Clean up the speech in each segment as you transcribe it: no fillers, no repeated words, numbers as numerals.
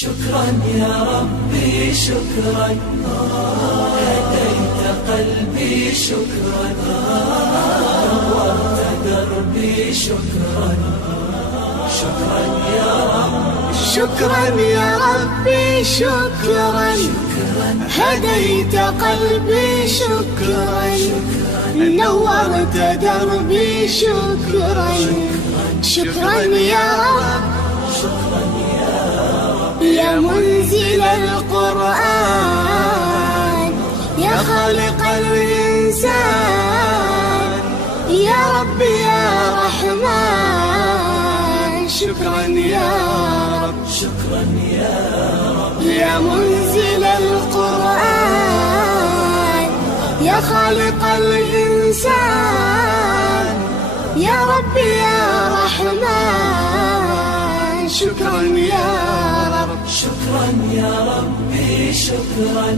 شكرا يا ربي شكرا، هديت قلبي شكرا، نورت دربي شكرا. شكرا يا رب، شكرا يا ربي شكرا، هديت قلبي شكرا، نورت دربي شكرا. شكرا يا رب، يا منزل القرآن، يا خالق الإنسان، يا رب يا رحمن. شكرا يا رب، شكرا يا رب، يا منزل القرآن، يا خالق الإنسان، يا رب يا رحمن. شكرا يا رب، شكرا يا ربي شكرا،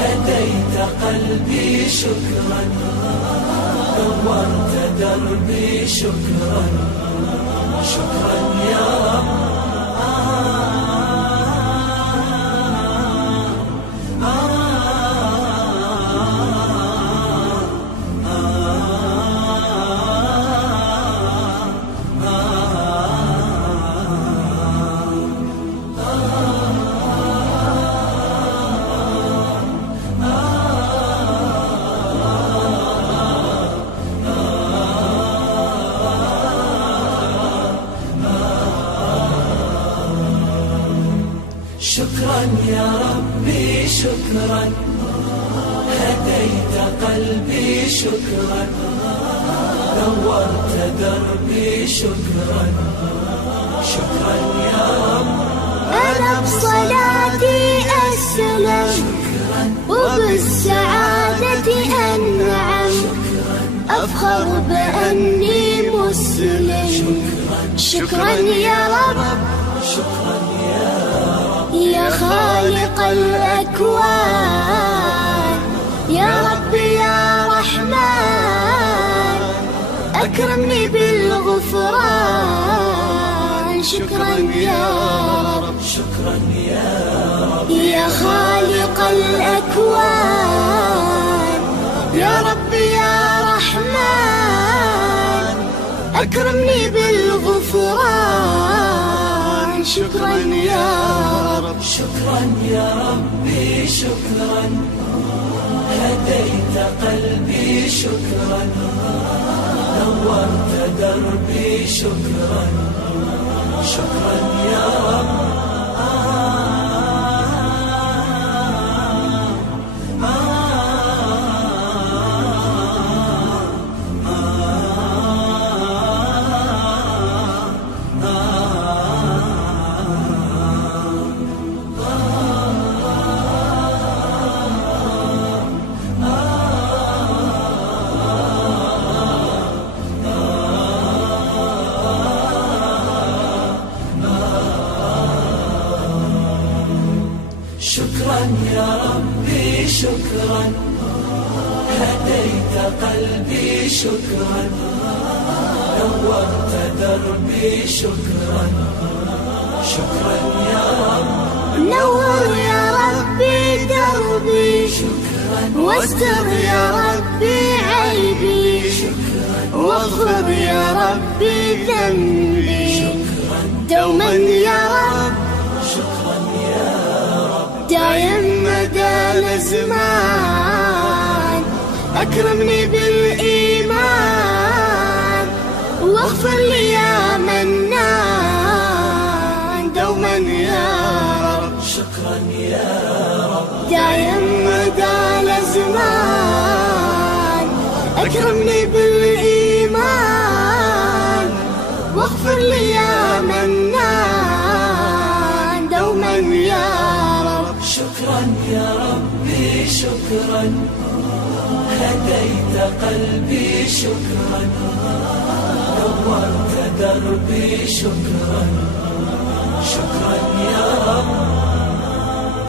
هديت قلبي شكرا، نورت دربي شكرا. شكرا يا رب، شكرا يا ربي شكرا، هديت قلبي شكرا، نورت دربي شكرا. شكرا يا رب، أنا بصلاتي أسلم، وبالسعادة أنعم، أفخر بأني مسلم. شكرا يا رب، شكرا يا رب، يا خالق الأكوان، يا رب يا رحمن، أكرمني بالغفران. شكرا يا رب، شكرا يا رب، يا خالق الأكوان، يا رب يا رحمن، أكرمني بالغفران. شكرا يا رب، شكرا يا ربي شكرا، هديت قلبي شكرا، نورت دربي شكرا. شكرا يا رب، شكرا يا ربي شكرا، هديت قلبي شكرا، نورت دربي شكرا. شكرا يا رب، نور يا ربي دربي، واستر يا ربي عيبي، واغفر يا ربي ذنبي دوما يا رب. شكرا يا رب، دايم مدى الزمان، أكرمني بالإيمان، واغفر لي يا منان دوما يا رب. شكرا يا رب، دايم مدى الزمان، أكرمني بالإيمان، واغفر لي يا منان دوما يا رب. شكرا يا ربي شكرا، هديت قلبي شكرا، نورت دربي شكرا. شكرا يا رب.